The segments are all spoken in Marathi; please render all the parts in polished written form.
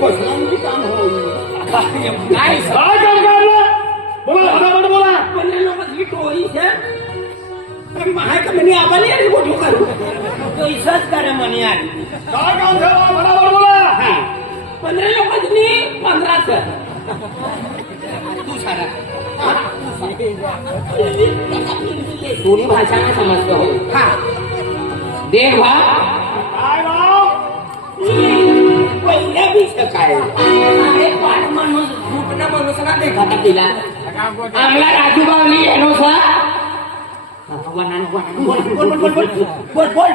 कसलं काम होईल काय काय काम काढलं बोला फटाफट बोला पण लोकांची टोळी महाय का म्हणे आबाली अरे मोठो करू पैसाच करा म्हणे आली काय काम झालं फटाफट बोला 15 लोकांनी 15 तू सारा दोन्ही भाषा ना समजतो हो हा देख भा काय भाव पहिल्या बीच काय अरे पाठ माणूस फुटणं माणूस ना देखा तिला आमला राजू बावली येनो सा वनान बोल बोल बोल बोल बोल बोल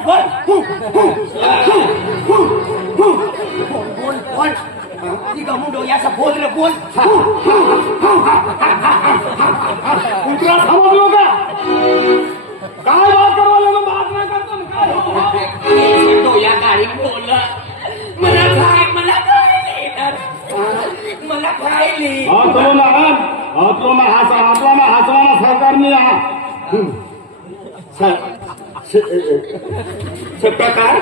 बोल बोल ती का मुंडो याचा बोल रे बोल कुत्रा समजलो का काय बात करवाले ना बात नाही करतो काय तो या गाडी बोल मला खायली आपलो ना हसवाना सरकारने प्रकार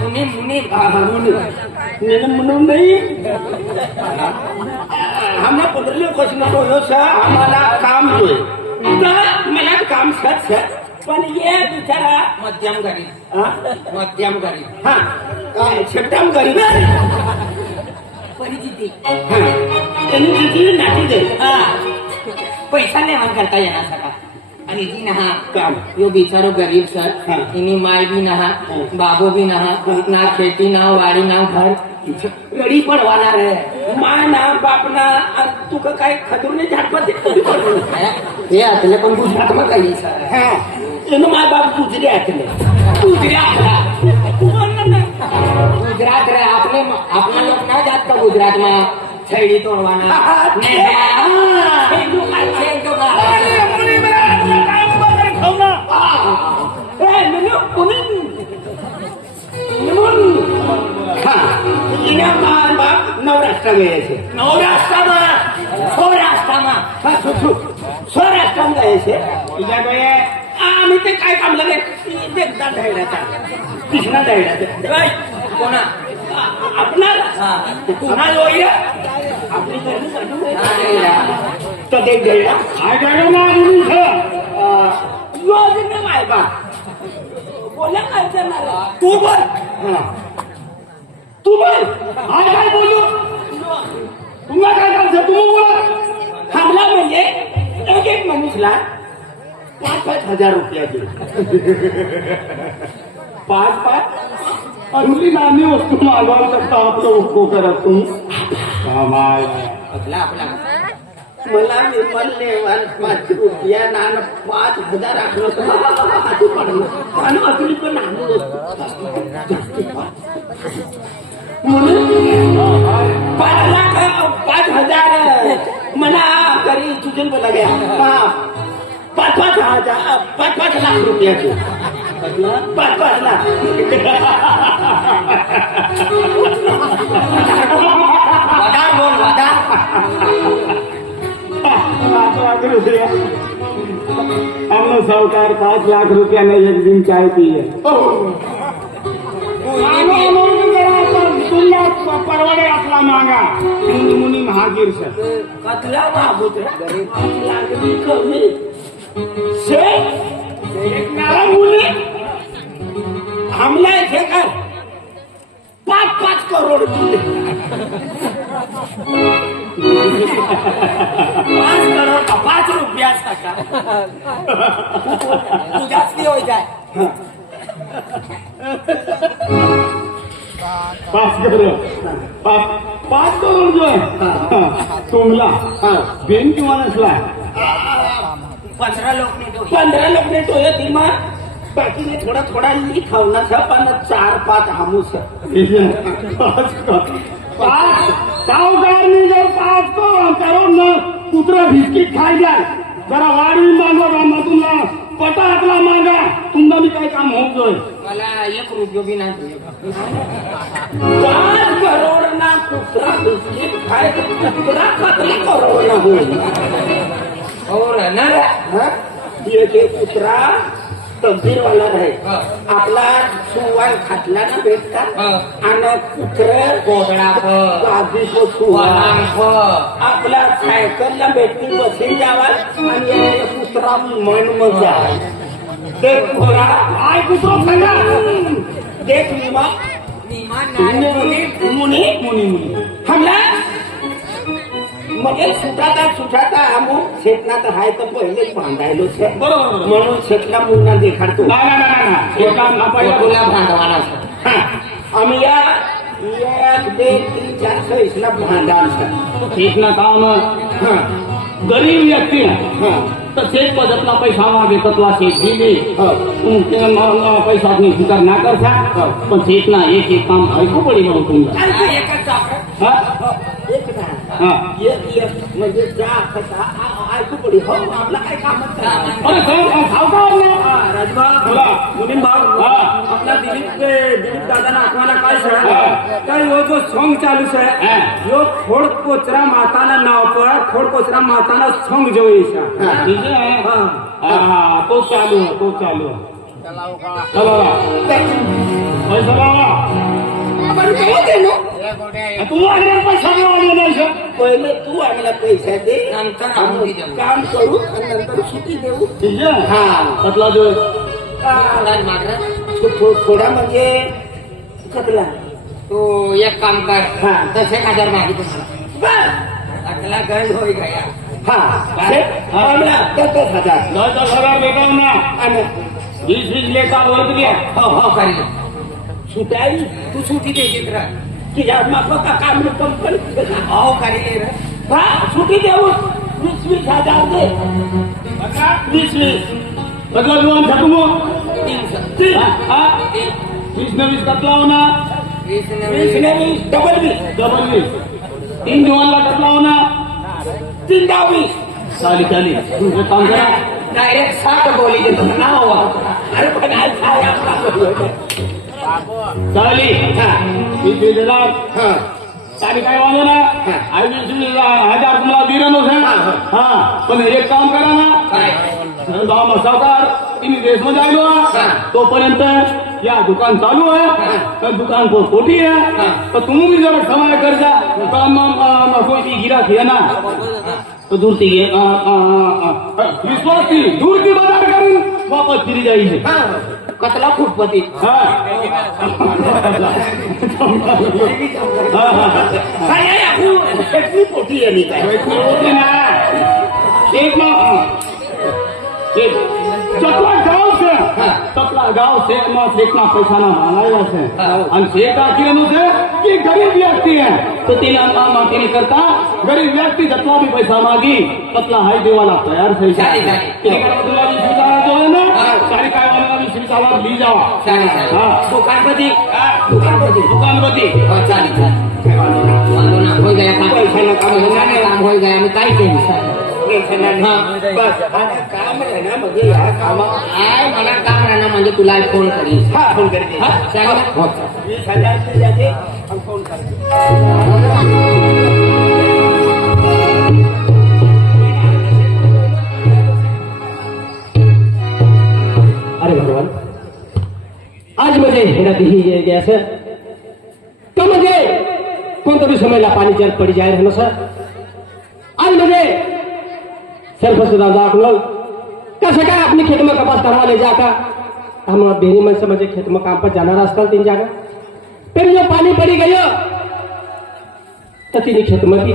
मुनी मुनी म्हणून नाही हमने 15 लोग आम्हाला काम होय तर मला काम सच पण ये बिचारा मध्यम गरीब हा छटम गरीब परिस्थिती त्यांनी किती नाटी दे पैसा निर्माण करता येणार सका आणि जी नहा काम यो बिचारो गरीब सर इनी माय भी नहा बाबो भी नहा ना खेती ना वाडी ना घर रडी पडवाना रे माय ना बाप ना तू का काय खतुरने झाडपत हे आतले पण गुजरात मा काही सर हा एनो माय बाप गुजरात रे आपले लोक ना जात का गुजरात मा छेडी तोडवाना नवराष्ट्र गए सौराष्ट्र गए आम्ही ते काय काम लगे एकदा ढळण्याचा कृष्णा ढळण्याचा कोणा आपणार पुन्हा जोई आपली तर ते ढळला काय काय ना योजना माय बा बोला काय करणार तू बोल काय बोलू तुम्हाला काय काम तुम्ही बोला थांबला म्हणजे एक मनुष्यला 5-5 हजार रुपया दिले 5-5 अरुली नानी वस्तू मागवाल करता आपलं उपको करत तुम्ही मला विमलने 5 रुपया ना 5,000 आखलं आणि अजून पण नाणी वस्तू म्हणून 5,000 मला घरी तुझून बोला गया 5-5 लाख रुपयाचे 5-5 लाख हमने सरकार 5 लाख रुपया ने एक दिन चाय पी है परवडे आपला मागा मुनी महागीर सर कतला महाबूत लागली कमी से एक नारा मुली हमला इथे कर 5-5 करोड दिले 5 करोड 5 रुपया सका तू जास्ती हो जाए 5 करोड जो आहे तुमला बेन किंवा नसला 15 लोग ने टोया तिमा बाकी ने थोड़ा ली खावना था पण 4-5 हमूस सावकारनी जर 5 करोड न कुत्रा बिस्किट खाई जाय जरा वाढवी मागवा मधून पटातला मागा तुमचा मी काय काम होतोय मला 1 रुपया भी नाही 5 करोड ना कुत्रा बिस्किट खाय कुत्रा कतला करोड ना होईल और ना रे ये के कुत्रा तब्दीरवाला आहे हा. आपला सुवाल खातला ना भेटता हा. आणि कुत्र कोदडा फ गादी को सुवाल वरांग फ आपला सायकलला भेटती बसून जावा आणि एक कुत्रा मन मजा देख घोडा काय कुत्रा सांगा देख विमा विमान मुनी मुनी मुनी हमला म्हणजे सुटाता अमुक शेतनात हाय तर पहिलेच बांधायलो छे बरोबर म्हणून शेतला मुन्ना देखाडतो नाही एका नापायला तुला भांडवाना हा. आम्ही या 1 2 3 4 6 ला भांडाल एक ना काम हा गरीब व्यक्ती हा तर शेत बजटला पैसा मागे ततला शेत दिली हो. पैसा आपली स्वीकार ना करता हो. पण शेत ना एक काम ऐकू पडेल म्हणून तुम्हाला एकच चापड हा? एक ना हा. एक म्हणजे जा कसा ऐकू पडी हो आपला काय कामच नाही. अरे खाऊ का आपलं? राजभा बोला. मुनीम भाऊ हा. आपला दिलीप दादा आठवाला काय हा. सर तर ह्यो जो सॉंग चालू हा. आहे ह्यो खोड कोचरा माताना नाव पर खोड कोचरा माताना सॉंग जो ठीक आहे हा तो चालू आहे तो चालू आहे चला पैसा लावा तू आणणार पैसा मिळवला नाही सर पहिले तू आम्हाला पैसा दे नंतर आम्ही देऊ. काम करू आणि नंतर सुट्टी देऊ ठीक आहे हा त्यातला जो थोडा मागं. थोडा म्हणजे कतला तो एक काम कर हा. 10,000 मागितलं मला अकला गंड होई गया हा आम्हाला 10,000 10,000 देता ना आणि 20 लेता वर्ग घ्या हो हो करी सुटाई तू सुटी दे चित्र की मागं का काम कम कर हो करी ले रे हा सुट्टी देऊ 20,000 दे 20 बदला जुवान छाटू मग 300 20 ने 20 कतला होना 20 20 डबल 20 डबल 20 3 जुवानला कतला होना 3 10 20 चाली तुमचं काम करा डायरेक्ट 7 बोली देतो ना हो अरे पण आज काय आपला चाली हा 20 देणार हा चाली काय वाजव ना आई 20,000 तुम्हाला दिलं नव्हतं हा पण एक काम करा ना काय सावकार तुम्ही देशमध्ये आलो हा. तोपर्यंत या दुकान चालू आहे तर दुकान को खोटी है तो तुम भी जरा समय कर जा दुकान में कोई भी गिरा थी ना तो दूर थी विश्वास थी दूर की बाजार करून वापस फिरी जायचे कतला फुटपती हा काय आहे आपण शेतली पोटी आहे काय होती ना एक चकला गाव से चकला गाव से शेखना पैसा ना मांगायला से आणि शेख आखिरनु से की गरीब व्यक्ती है तो तिने करता गरीब व्यक्ती जतला भी पैसा मागी ततला हाय देवाला तयार થઈ चालेल, જાય चालेल. तिने काय तुला स्वीकारा जो है ना सारी काय वाला भी स्वीकारा ली जावा हा दुकानपती दुकानपती हो चालेल वांधो ना होई गया काम पैसा ना काम होणार नाही. काम होई गया मी काय टेन्शन बस आता काम आहे ना म्हणजे या कामा काय मला काम राहणार म्हणजे तुला फोन करीन हा फोन करते हा चालेल हो 20,000 जाते हम फोन करते अरे भगवान आज मुझे हेरा ही ये गया सर तो मुझे कौन तो भी समय ला पानी जल पड़ जाए रहना सर आज मुझे सर्फ सुधा लोग कैसे क्या अपने खेत में कपास करवा ले जाकर हम बेनी मन से मुझे खेत में काम पर जाना रास्ता 3 जगह फिर जो पानी पड़ी गयो तो तीन खेत में की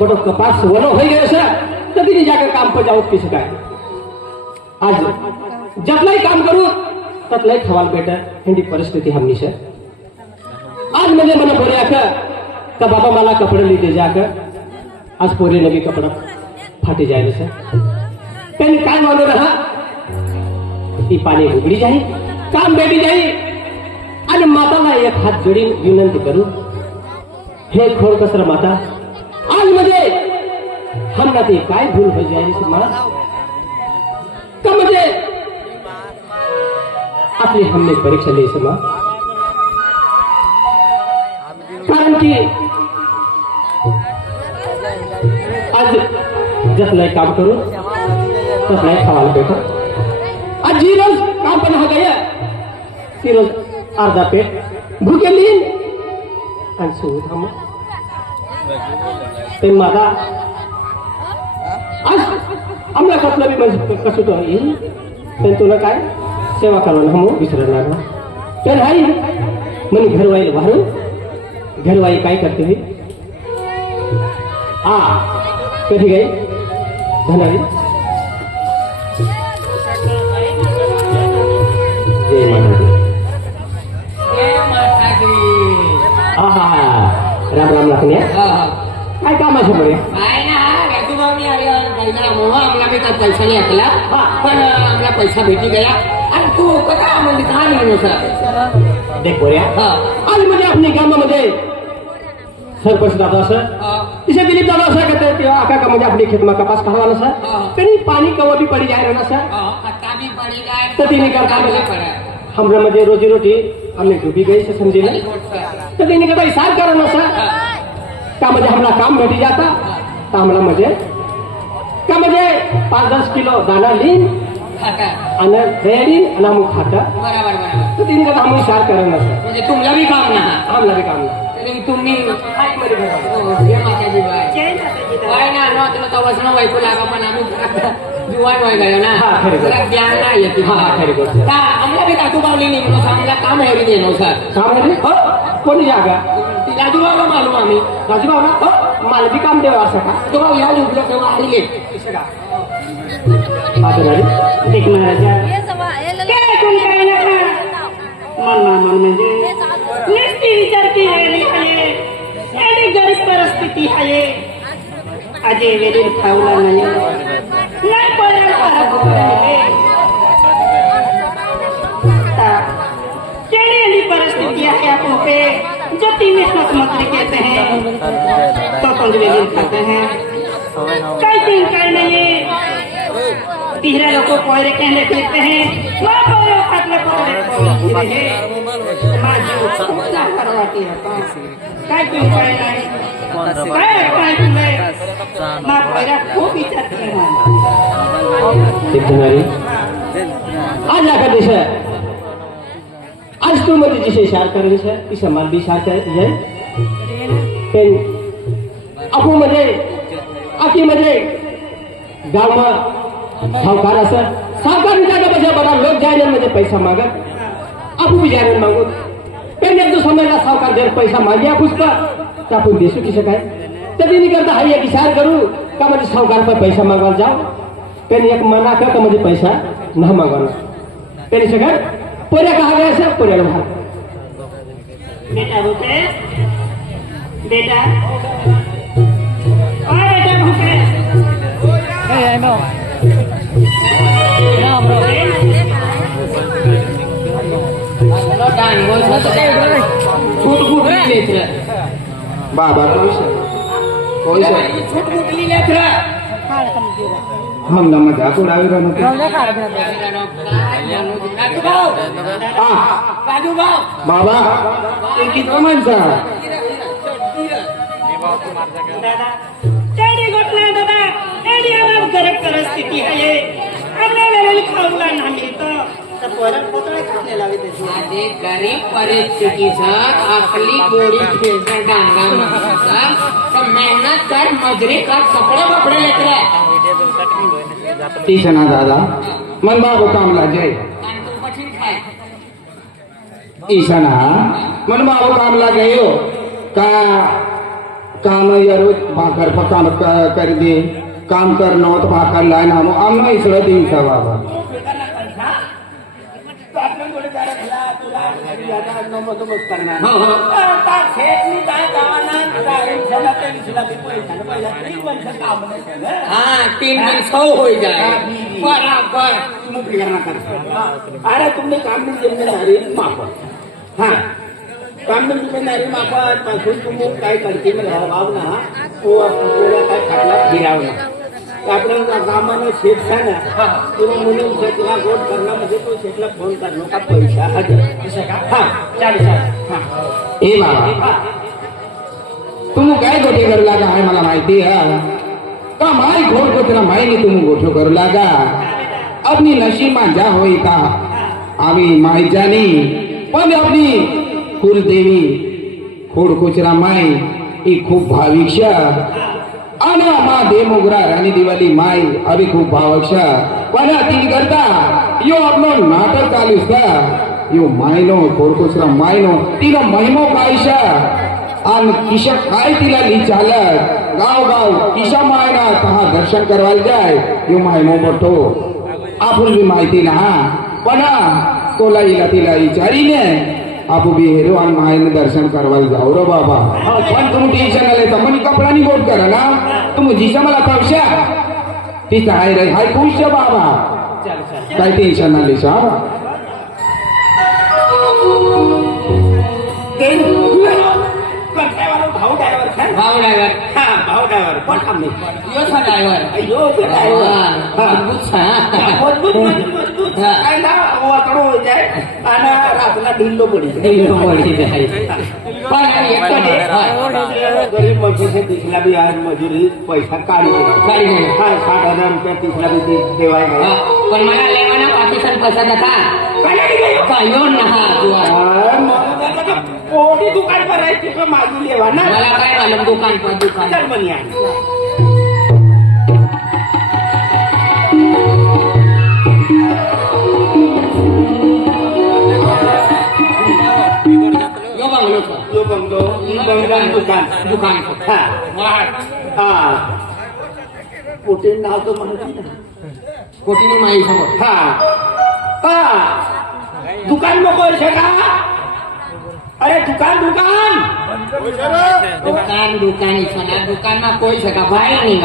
बड़ो कपास वनो हो गयो सर तो तीन जाकर काम पर जाओ किस का आज जतलाही काम करू ततलाही खवाल बेटा हिंदी परिस्थिती हमनी से आज म्हणजे मला बोलया का बाबा मला कपडे लिहिते जाकर आज पोरी नवी कपडा फाटी जायला सर त्यांनी काय मानू रहा ती पाणी उघडी जाई काम बेटी जाई आणि माताला एक हात जोडीन विनंती करू हे खोड कसर माता आज म्हणजे हमना ते काय भूल हो जायची मा का म्हणजे आपली हमने परीक्षा ली समा कारण की आज जसलाही काम करू तसलाही खवाल बेटा आज जी रोज काम पण हा गया ती रोज अर्धा पेट भूके लिहिन आणि सोडून थांब ते माझा आज आमला कसलं बी म्हणजे कसं तो येईल पण तुला काय सेवा करणार हम विसरणार ना तर हाई म्हणे घरवाई वाहून घरवाई काय करते हे हा कधी गई धनावी जय माता दी हा राम राम लागणे काय कामाचं बरे काय ना रघुभाऊनी आम्हाला आम्हाला मी काय पैसा नाही ऐकला पण आम्हाला पैसा भेटी गया आणि तू कसा म्हणजे का नाही सर देख बोऱ्या आज म्हणजे आपल्या गावामध्ये सरपंच दादा सर तिसे दिलीप दादा सर कहते तेव्हा आका का म्हणजे आपली खेत में कपास काढवाना सर कहीं पानी कवा भी पड़ी जाए ना सर आता भी पड़ी जाए तो तिने करता हमरा म्हणजे रोजी रोटी हमने डूबी गई से समझी ना तो तिने कहता हिसाब करो ना सर का म्हणजे हमला काम भेटी जाता तो हमला म्हणजे का म्हणजे 5-10 किलो दाना लीन आणि रेडी आणि हम खाता बरोबर बरोबर तो तिने कहता हम हिसाब करो ना सर म्हणजे तुमला भी काम ना हमला भी काम ना तुम्ही काय ना न तुला तवाच न व्हायचं लागा पण आम्ही जुवान व्हाय गयो ना जरा ज्ञान नाही येते का आम्हाला बी काकू बावली नाही म्हणून आम्हाला काम हेरी देणं सर सामने हो कोणी जागा ती राजूभाऊला मालूम आम्ही राजूभाऊ ना हो मला बी काम देवा असं का तो भाऊ या जुगलं तेव्हा आलेले देख महाराजा काय कोण काय नका मन म्हणजे नुसती विचारती आहे आणि गरीब परिस्थिती आहे अजय वेळी खावला नाही परिस्थिति है आपको पे जो 3 मछली कहते हैं तो 15 दिन खाते हैं कई दिन कई नहीं तीसरे लोग को कोयरे कहने फिरते हैं वहाँ कोयरे खाते कोयरे माँ जो पूजा करवाती है कई दिन कई नहीं कई तुम्हें माँ कोयरा खूब इज्जत है आज आकर दिशा आज तू म्हणजे जिसे इशार करेल सर तिसे मला बी इशार करे पण आपण म्हणजे आखी म्हणजे गाव सावकार असं सावकार विचार म्हणजे बघा लोक जायला म्हणजे पैसा मागत आपण बी जायला मागू पण एक जो समजला सावकार जर पैसा मागिया पुष्पा तर आपण देसू किसे काय तरी नाही करता हा एक इशार करू का म्हणजे सावकार पर पैसा मागवायला जाऊ पण एक मना का म्हणजे पैसा न मागवाना तरी सगळं पोऱ्या कहा गया सर पोऱ्याला भाग बेटा भूखे बेटा ओ बेटा भूखे छूट फुटली लेकर बाबा कोई से छूट फुटली लेकर हम ना मजाक उड़ावे रहना राजू भाऊ बाबा एक कितना माणसा दादा तेरी घटना दादा तेरी आवाज गरीब परिस्थिती आहे आपल्याला वेळेला खाऊला नाही मिळतं तर पोरं पोतळे खाणे लावे त्याची माझे गरीब परिस्थिती सर आपली गोडी खेळते डांगा म्हणतात तर मेहनत कर मजुरी कर कपडे बपडे लेकर ईशना दादा मन बाबू कामला जय ईशना मन बाबू कामला गयो का काम यरो भाकर काम कर दे काम करनो तो भाकर लाइन हम आमना इसला दिन का बाबा हाँ 3 दिन 100 हो जाए बराबर अरे तुमने काम में जिम्मेदारी माफत हाँ काम में जिम्मेदारी माफत पासून तुम्ही काय करते में भाव ना तो पूरा काय खाटला गिरावना आपण कामानं शेत आहे ना तुला म्हणून शेतला गोट करणं म्हणजे तो शेतला फोन करणं का पैसा हजर हा चालेल ए बाबा तुम काय गोटे करू लागा आहे मला माहिती आहे का मारी घोट को तेरा माहिती तुम गोठो करू लागा આપની નસીબમાં જા હોય તા આવી માયજાની પણ આપની કુલદેવી ખોડકોચરા માય એ ખૂબ ભાવિક છે અને માં દેમોગરા રાની દિવાળી માય આવી ખૂબ ભાવક છે પણ તી કરતા યો આપનો નાટક ચાલ્યું છે યો માયનો ખોડકોચરા માયનો તીનો મહિમો કાય છે આન કિશા કાય તીલા લી ચાલત गाव गाव किशा मायना तहा दर्शन करवायला जाय यो मायमो मोठो आपण बी माहिती ना पण कोला इला तिला विचारीने आपू बी हेरो आणि मायने दर्शन करवायला जाऊ रे बाबा पण तुम्ही टेन्शन आले तर मनी कपडानी गोट करा ना तुम्ही जिसा मला कवशा ती काय रे हाय खुश बाबा काय टेन्शन आले सा भाऊ ड्रायव्हर भाऊ ड्रायव्हर पण थांबले यो था ड्रायव्हर यो ड्रायव्हर मजबूत मजबूत काय ना वाकडो हो जाय आणि रातला ढिल्लो पडी जाय पण गरीब माणसाचे तिसला बी आज मजुरी पैसा काढी नाही 60,000 रुपये तिसला बी देवाय पण मला लेवाना पाकिस्तान पैसा जाता काय ना पोटी दुकान करायची तर माझी लेवा ना मला काय झालं दुकान जर्मनी आहे यो बंगलो दुकान हा पोटी नाव तो म्हणत पोटी माई समोर हा दुकान नको आहे का अरे दुकान इच्छा दुकान में कोई सका भाई नहीं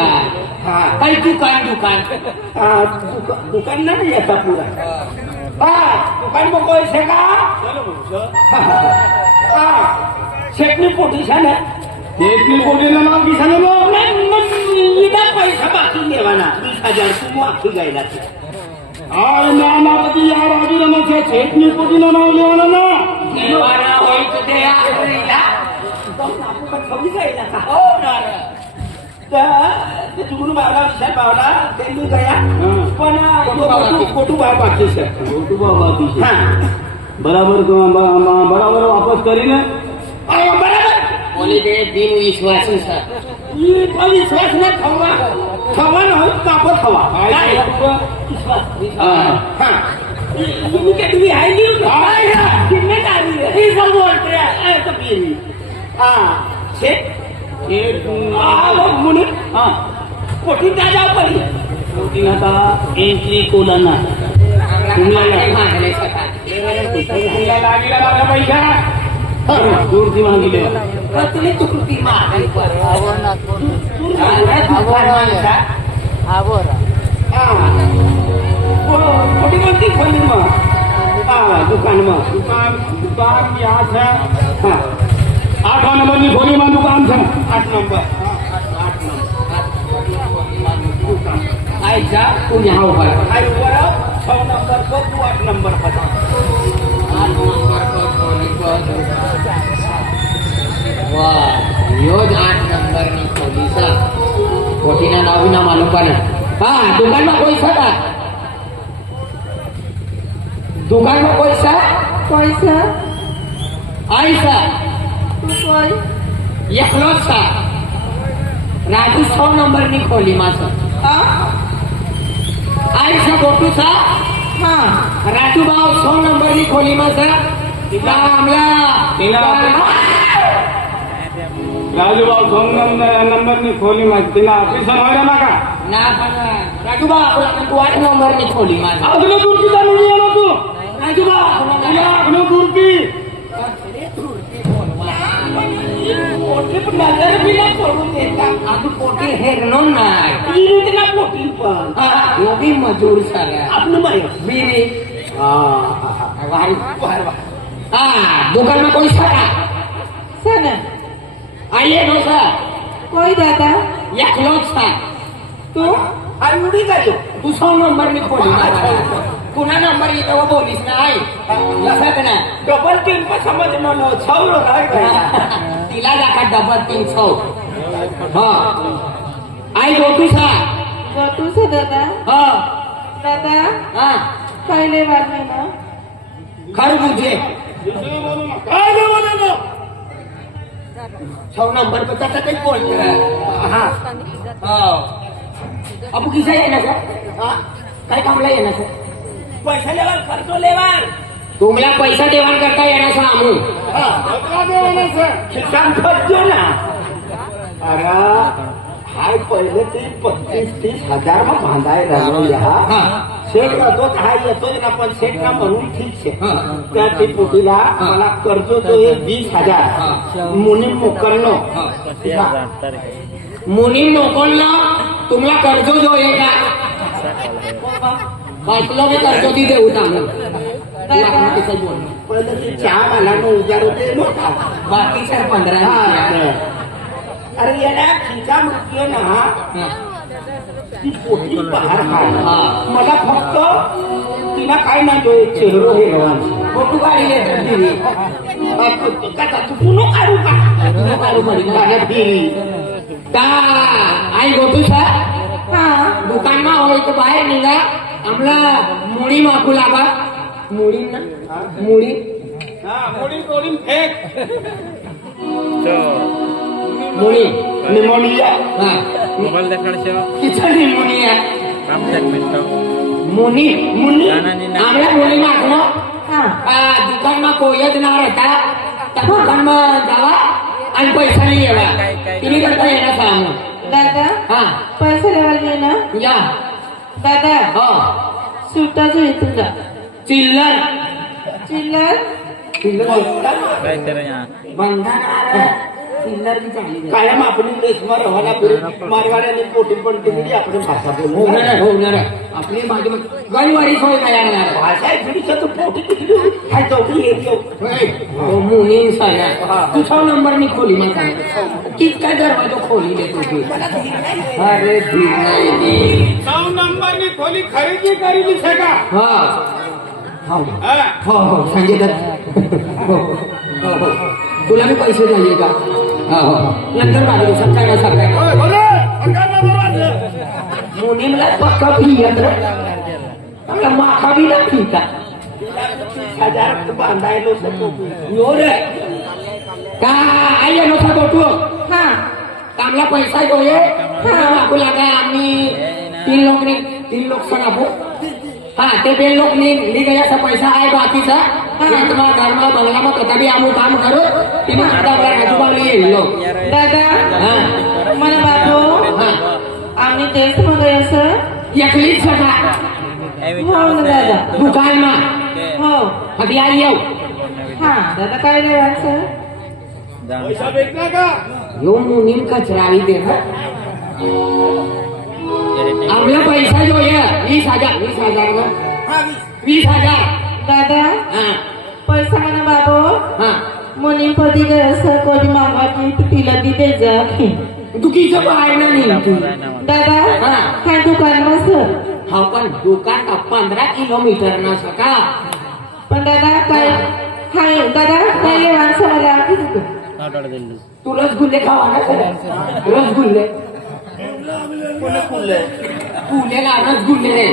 भाई दुकान ना नहीं आता पूरा दुकान में कोई सका शेटनी पोटीशन है शेटनी पोटीला नाव की सांगलो इधर पैसा बाकी लेवाना 20,000 तुम आखी गायला आय नामापती यार अभिरामाच्या शेटनी पोटीला नाव लेवाना ना लेवाना होई तो ते आखरीला तो नापू का खबरी गायला का हो ना ते चुकून बाबा विशाल बावला त्यांनी गया पण कोटू बाबा बाकी છે कोटू बाबा बाकी છે बराबर वापस કરીને बराबर बोली दे दिन विश्वास सर ये विश्वास न खवा न हो कापो खवा काय विश्वास हां ये के तुम्ही आई लियो हाय किन्ने डाली हे सब बोलते हैं तो पीरी हां छे मुनी हां कोठी दादा पडी कोठी आता एंट्री कोलाना तुम्हाला मागले सका तुला लागला पैसा दूरती मागिले तुम्ही तुकृती मागली पर कोटी कोणती खोली मग दुकान या છે 8 નંબરની ખોલીમાં દુકાન છે 8 नंबर आई जा तू यहाँ ऊपर आई ऊपर आओ 6 नंबर को तू 8 नंबर पर 8 नंबर को खोली पर वाह यो 8 नंबर ની खोली सा કોઠીના નામ ના માલુમ પણ હા દુકાનમાં કોઈ છે કા દુકાનમાં કોઈ છે आई सा एकलो सा राजू 6 नंबर ની खोली માં છે आई सा गोटू सा हां राजू बाव 6 नंबर ની खोली માં છે आमला राजूभाऊ 6 नंबરની ખોલીમાં તેના ઓફિસર હોય ના કા ना पण राजू बाव आपण 8 नंबर ની खोली માં છે अजून दूरती चालू नाही आला तू राजू बाव या अजून दूरती पोटी पण नजर बिना सोडून देता आपण पोटी हेरनो नाही बिरी ना पोटी पण यो भी मजूर साला आपलं बाय बिरी वारी दुकान में कोई सारा सना आइए नो सा कोई दादा एक लोग सा तू आई उडी गयो तू 6 नंबर में खोली पुन्हा नंबर येतो वो बोलीस नाही लक्षात ना डबल 3 पर समज नो 6 रो राय तिला दाखा डबल 3 6 हां आई गोटू सा दादा हां दादा हा काय नाही वाटलं ना खरबूजे काय नाही बोललो? 6 नंबर पर त्याचा काही बोलत हा अबू किसा येणार सर हा काय कामला येणार सर पैसा लेवाल खर्च लेवाल तुम्हाला पैसा देवाण करता येणार सर आम्ही खर्चा देवाना सर खिसान खर्चो ना अरे हाय पहिले ते 25-30 हजार में बांधायला हा. शेठ तो हाय येतो ना पण शेठ ना म्हणून ठीक छे हा. त्या ते पोटीला मला कर्ज तो हे 20,000 मुनी मोकलनो मुनी मोकलला तुम्हाला कर्ज जो आहे का वाचलो मी कर्ज ती देऊ पहिले ते चहा मला उजार होते मोठा बाकी सर 15 अरे येणार खिचा मृत्यू ना ती पोटी बाहेर हा. मला फक्त तिला काय नाही तो एक चेहरो हे रवान फोटो काढली पुनो काढू का काढू म्हणे गाण्यात फिरी का आई गोटू सर हा दुकान मा होय तो बाहेर निघा आम्हाला मुडी मागू लागा मुडी ना मुडी मोडी तोडून फेक मुडी निमोनिया हा मोबाईल देखाडशे किती निमोनिया काम सेगमेंट मुनी मुनी नाही. आम्हाला मुली मागणं हा दुकान मा कोयच ना रहता त्या दुकान मा जावा आणि पैसा नाही येवा तिने करता येणार सांग दादा हा पैसे लेवाल ना या दादा हो सुट्टाच आहे तुझा चिल्लर चिल्लर काय तर बंधन चिल्लर की चांगली कायम आपण देशमा रवाना मारवाड्याने पोटी पण केली आपण भाषा बोलू होणार आपली माझी गणवारी सोय काय येणार भाषा आहे फिरीच्या तू पोटी किती हाय चौकी येतो मुनी साया तू 6 नंबर मी खोली मग कितका दरवाजा खोली दे तुझी अरे धीर नाही 9 नंबरनी खोली खरेदी करेली छे का हा हो हा हो हो संजय दत्त हो हो तुला मी पैसे द्यायचे का हो हो नंतर माझे सकाळी सकाळी ओय बोले अंगाला बोला मुनी मला पक्का भी यंत्र मला माखा भी ना ठीका 30,000 बांधायलो सतो यो रे का आई नो सा तू हा कामला पैसा जोये आपको लगा आम्ही 3 लोग सणापू हा ते 2 लोग ली गया सा पैसा आहे बाकीचा तुम्हाला घरमा बंगलामा तथापि आम्ही काम करू तिने आता आजूबाजू येलो दादा हा मला बाबू हा आम्ही तेच मध्ये असं एकलीच सटा हो ना दादा दुकान मा हो अभी आई येऊ हा दादा काय लेवायचं पैसा भेटला का यो मुनीम कचरावी दे ना आपला पैसा जो आहे 20,000 ना 20,000 दादा हा पैसा म्हणा बाबू हा मुनी पदी गए असं कोणी मागवायची तू तिला तिथे जा तू किती बाहेर ना नाही तू दादा हा. काय दुकान मस्त हा पण दुकान 15 किलोमीटर ना सका पण दादा काय हाय दादा काय लेवायचं मला ऑर्डर दिली तू रसगुल्ले खावा ना सर रसगुल्ले पुण्याला रसगुल्ले रे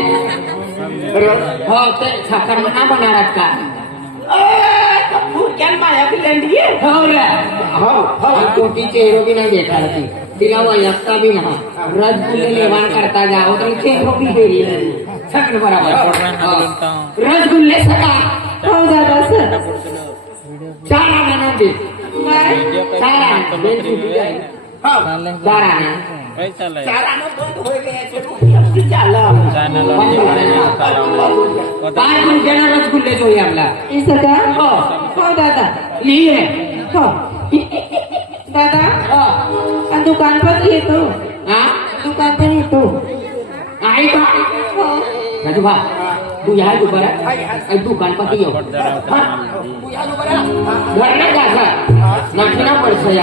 हो ते साखर मना बनारात का पुरक्यान माया बिलंडी हो रे हो हो कोटी चेहरो भी नाही भेटायला ती तिला वयस्ता भी ना रसगुल्ले लेवान करता जाओ तर चेहरो भी देरी सगळं बरोबर हो. रसगुल्ले सका हो दादा सर 4 आणा दे काय 4 आणा बेल सुटी आहे हो 4 आणा काय चाललंय चारानं बंद होय गया चाललं चॅनल 5 रुपयाला रसगुल्ले जोई आपला इसं का हो हो दादा लिहि हो दादा हो आणि दुकान पण येतो हा दुकान पण येतो आहे का हो राजू भा तू या दुकानात दुकान पाठी येऊ जरा तू या दुकानात घर नाही जायचं नाटकी ना पडसं